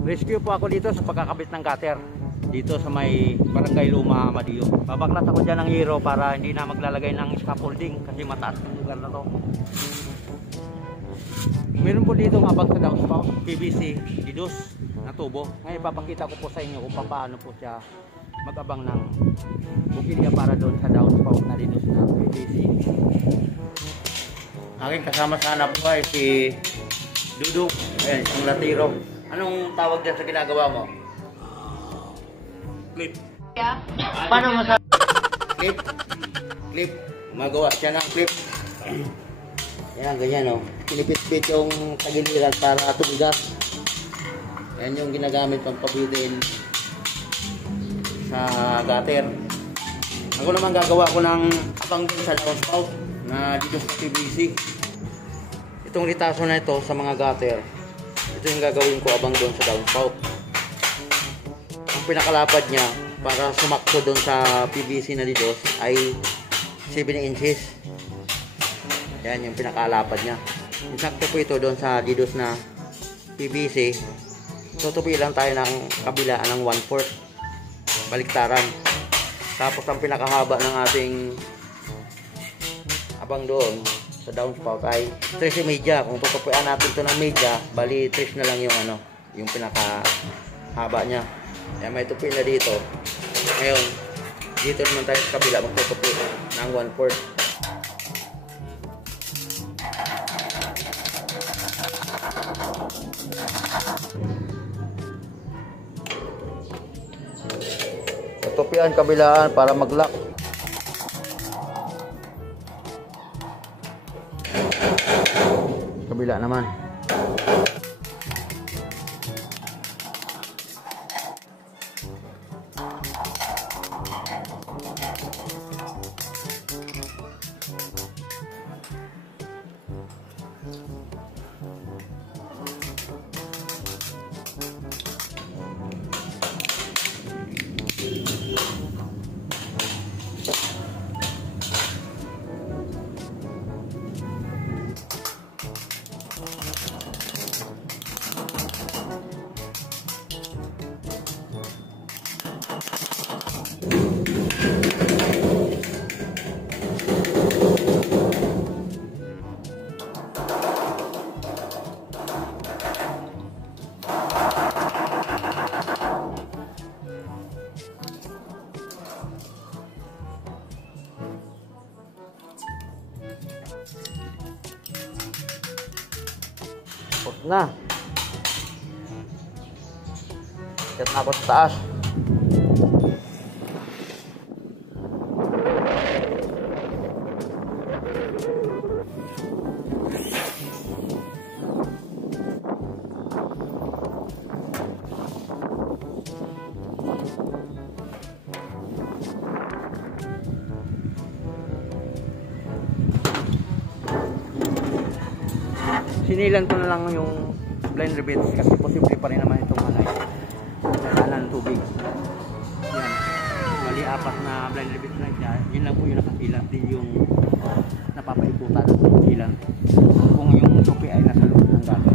Rescue po ako dito sa pagkakabit ng gutter dito sa may Barangay Luma, Amadillo. Babaklat ako dyan ng hero para hindi na maglalagay ng scaffolding kasi mataas ang lugar na to. Meron po dito abang sa downspout, PVC, didus na tubo. Ngayon ipapakita ko po sa inyo kung paano po siya mag-abang ng bukilya para doon sa downspout na didus na PVC. Aking kasama sa hanap ko ay si Duduk, ayan, isang latiro. Anong tawag dyan sa ginagawa mo? Clip. Yeah. Paano masabi? Clip. Clip. Magawa siya ng clip. Ayan, ganyan o. Pinipit-pit yung tagiliran para tumigas. Ayan yung ginagamit pang pabitin sa gutter. Ako naman gagawa ko ng abang din sa downspout na dito sa PVC. Itong ritaso na ito sa mga gutter. Ito yung gagawin ko abang doon sa downspout. Ang pinakalapad niya para sumakto doon sa PVC na dito ay 7 inches. Yan yung pinakalapad niya. Insakto po ito doon sa didus na PVC. Tutupi lang tayo ng kabila ng 1/4 baliktaran. Tapos ang pinakahaba ng ating abang doon sa downspout ay 3.5. Kung tutupian natin ito ng media, bali 3 na lang yung yung pinakahaba niya. Kaya may tupi na dito. Ngayon, dito naman tayo sa kabila magtutupi ng 1/4. Tutupian kabilaan para mag-lock. Kabila naman. Na. Set na ako sa taas. Sinilan ko na lang yung blind rivets kasi posible pa rin naman itong kanan tubig. Yan. Mali 4 na blind rivets na siya. Yun lang po yung nakasilat. Din yung napapaikutan ng silan. Kung yung tupi ay nasa loob ng gutter.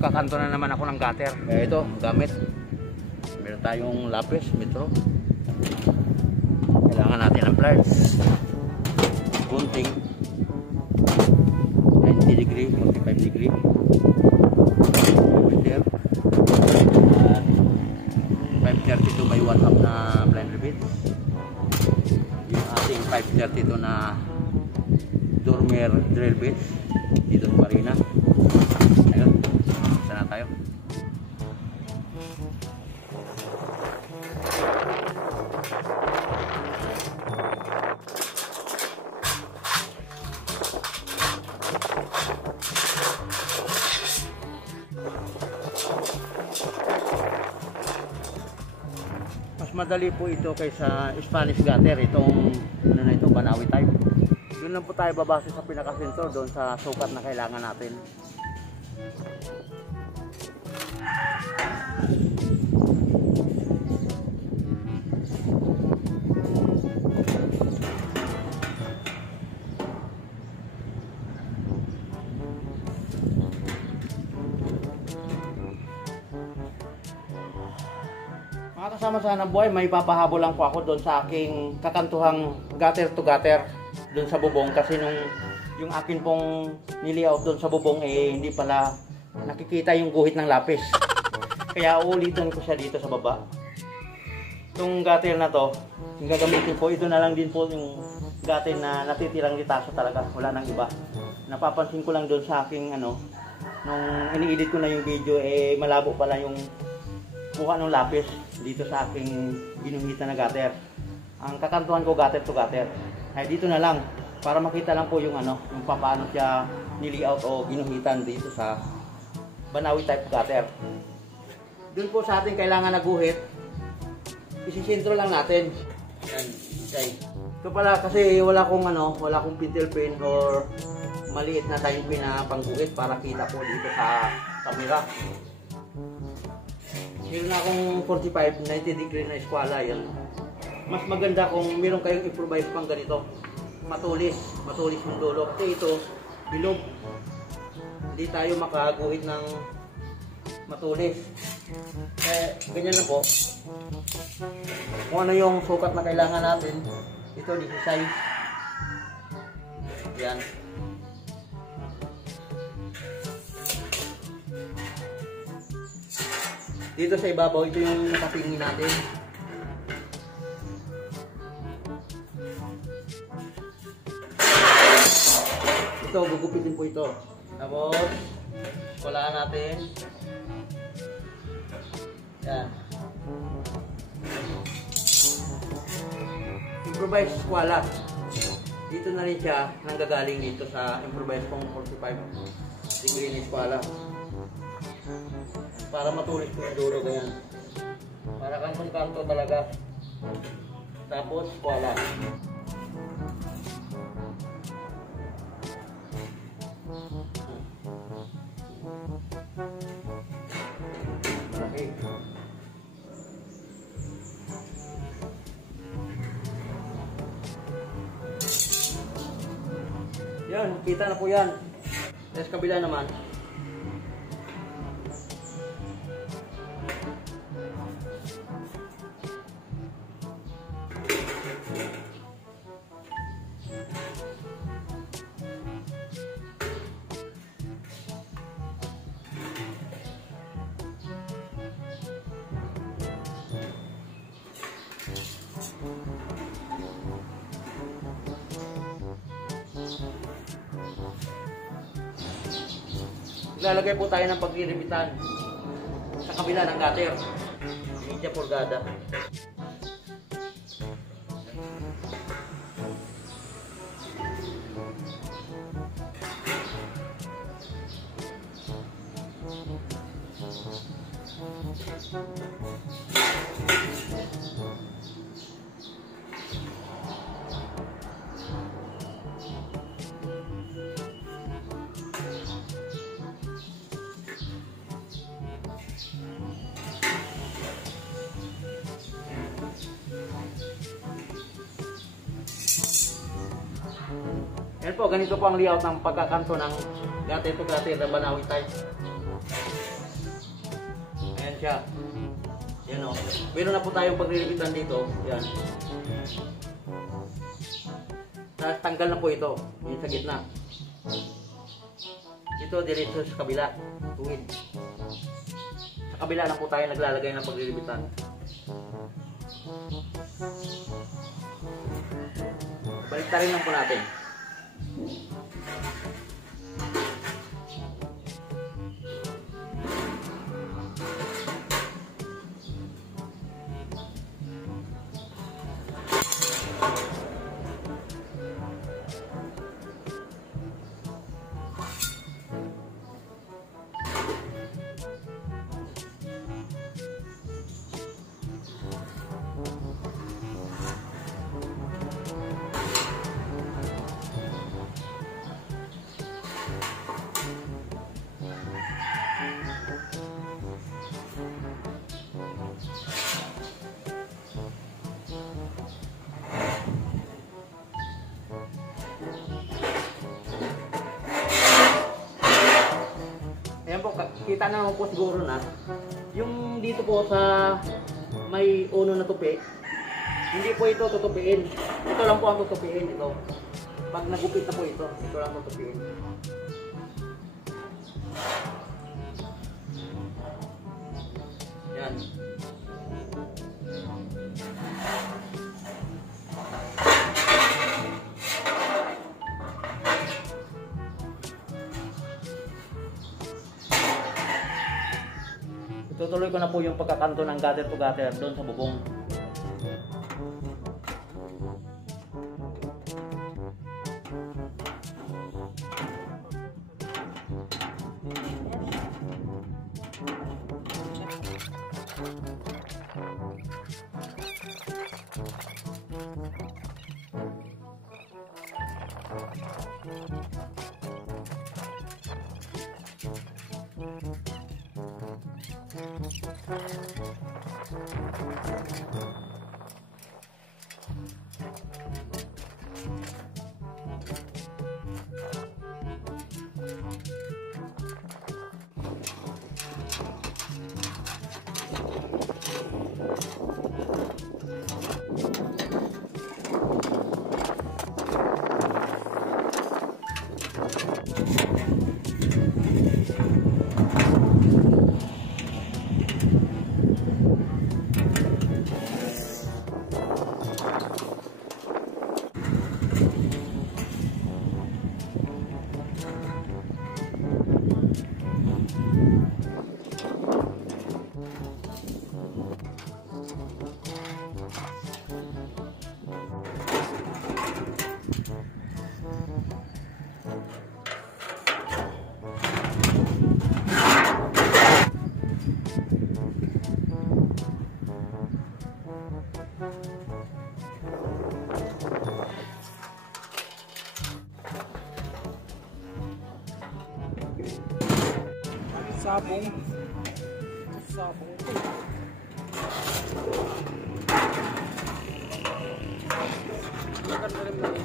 magkakanto na naman ako ng gutter. Kaya ito, gamit. Meron tayong lapis, metro. Kailangan natin ng pliers. Gunting. 90 degree, 45 degree. Meter. At 532 by 1/2 na blind bit. Yung ating 532 na dormer drill bit dito sa marina. Ayun, sana tayo. Mas madali po ito kaysa Spanish gutter, itong ano na ito, Banawi type. Doon lang po tayo babase sa pinaka-sensor, doon sa sukat na kailangan natin. Mga kasama sa hanap buhay, may papahabol lang po ako doon sa aking kakantuhang gutter to gutter doon sa bubong, kasi yung akin pong niliaut doon sa bubong hindi pala nakikita yung guhit ng lapis. Kaya uulitin ko siya dito sa baba. Itong gutter na to, yung gagamitin po, ito na lang din po yung gutter na natitirang litaso talaga, wala nang iba. Napapansin ko lang doon sa aking nung ini-edit ko na yung video, malabo pala yung mukha ng lapis dito sa aking ginuhitan na gutter. Ang kakantuhan ko gutter to gutter. Ay dito na lang para makita lang po yung yung paano siya nili-out o ginuhitan dito sa Banawi type gutter. Doon po sa ating kailangan na guhit, isisintro lang natin. Yan, okay. Ito pala kasi wala kong pintel pen or maliit na time pin na pangguhit para kita po dito sa camera. Meron akong 45, 90 degree na eskwala yan. Mas maganda kung meron kayong improvise pang ganito. Matulis yung dulo. Kasi ito, bilog. Hindi tayo makaguhit ng matulis. Kaya ganyan na po. Kung ano yung sukat na kailangan natin, ito, this size. Yan. Dito sa ibabaw, ito yung nakapingin natin. Ito, gugupitin po ito. Tapos, kulaan natin. Yan. Improvise squala. Dito na rin siya nanggagaling dito sa improvise pong 45 degree ni squala. Para matulis po yung dulo, ganyan. Para kantong-kanto talaga. Tapos, squala. Okay. Yan, kita na po yan. Sa kabila naman. Ilalagay po tayo ng paglilimitan sa kabila ng gutter. Media pulgada. Yan po, ganito po ang layout ng pagkakanto ng gutter to gutter na Banawi type. siya. Yan o. Meron na po tayong paglilipitan dito. Yan. Tanggal na po ito. Yung sa gitna. Ito diretso sa kabila. Tuwid. Sa kabila na po tayo naglalagay ng paglilipitan. Baliktarin lang po natin. Ayan po, kita naman po siguro na yung dito po sa may uno na tupi, hindi po ito tutupiin. Ito lang po ang tutupiin. Ito. Pag nagupit na po ito lang tutupiin. Yan. Tutuloy ko na po yung pagkakanto ng gutter to gutter doon sa bubong. Sabong. Sabong. Makan dari mana?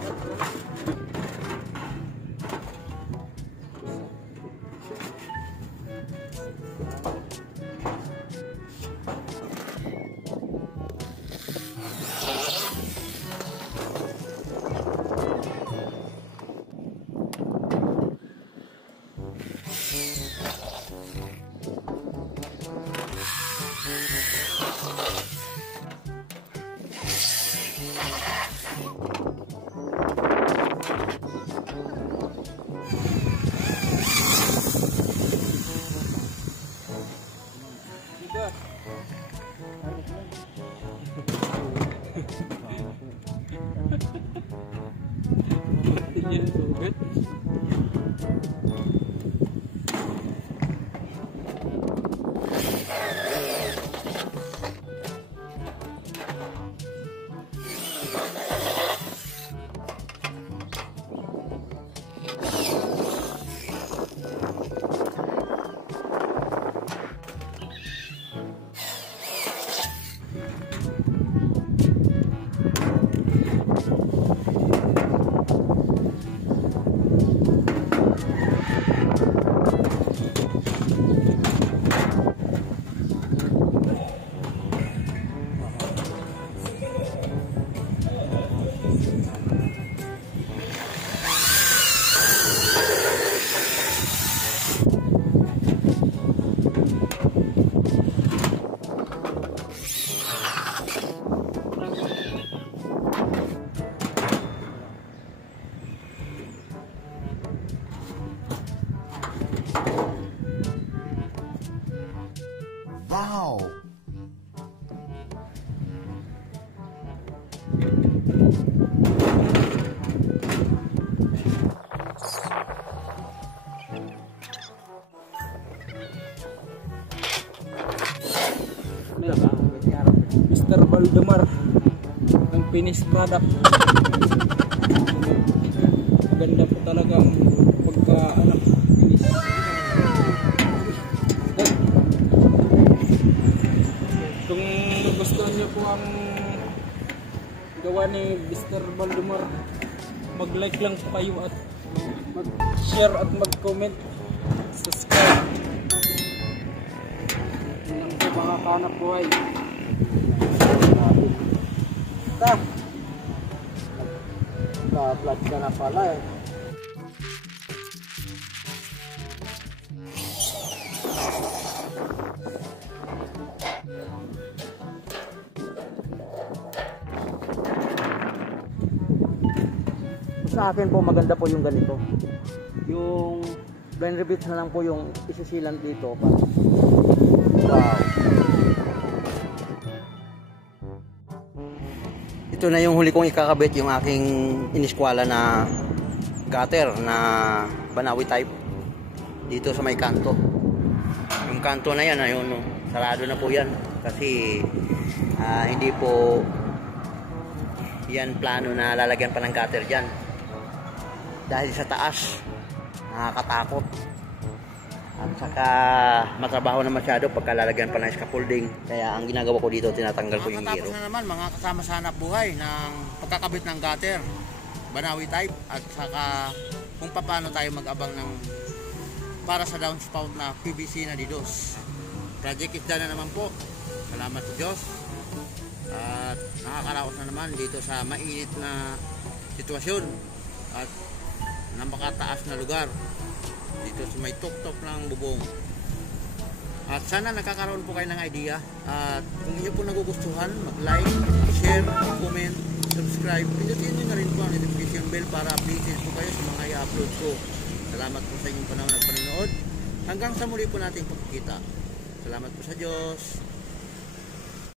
Wow! Mr. Valdemar ng finished product. Maganda po talaga ang pagka finish. Kung gusto niyo po ang gawa ni Mr. Valdemar, mag-like lang po kayo at mag-share at mag-comment, subscribe. Yun lang po mga kahanap buhay. Ka-flat ka na pala eh. Sa akin po maganda po yung ganito. Yung blind rivets na lang po yung isisilan dito. Wow. Ito na yung huli kong ikakabit, yung aking iniskwala na gutter na Banawi type dito sa may kanto. Yung kanto na yan, ayun, no, sarado na po yan kasi hindi po yan plano na lalagyan pa ng gutter dyan dahil sa taas nakakatakot at saka matrabaho na masyado pagka lalagyan pa ng scaffolding. Kaya ang ginagawa ko dito, tinatanggal ko yung giro. Na naman mga kasama sa hanap buhay ng pagkakabit ng gutter Banawi type at saka kung paano tayo mag-abang ng para sa downspout na PVC na DDoS. Project is done na naman po. Salamat sa Diyos. At nakakaraos na naman dito sa mainit na sitwasyon at napakataas na lugar dito sa may tuktok ng bubong. At sana nakakaroon po kayo ng idea. At kung inyo po nagugustuhan, mag-like, share, comment, subscribe. Pindutin nyo na rin po ang notification bell para updated po kayo sa mga i-upload ko. Salamat po sa inyong panahon at panonood. Hanggang sa muli po nating pagkikita. Salamat po sa Diyos.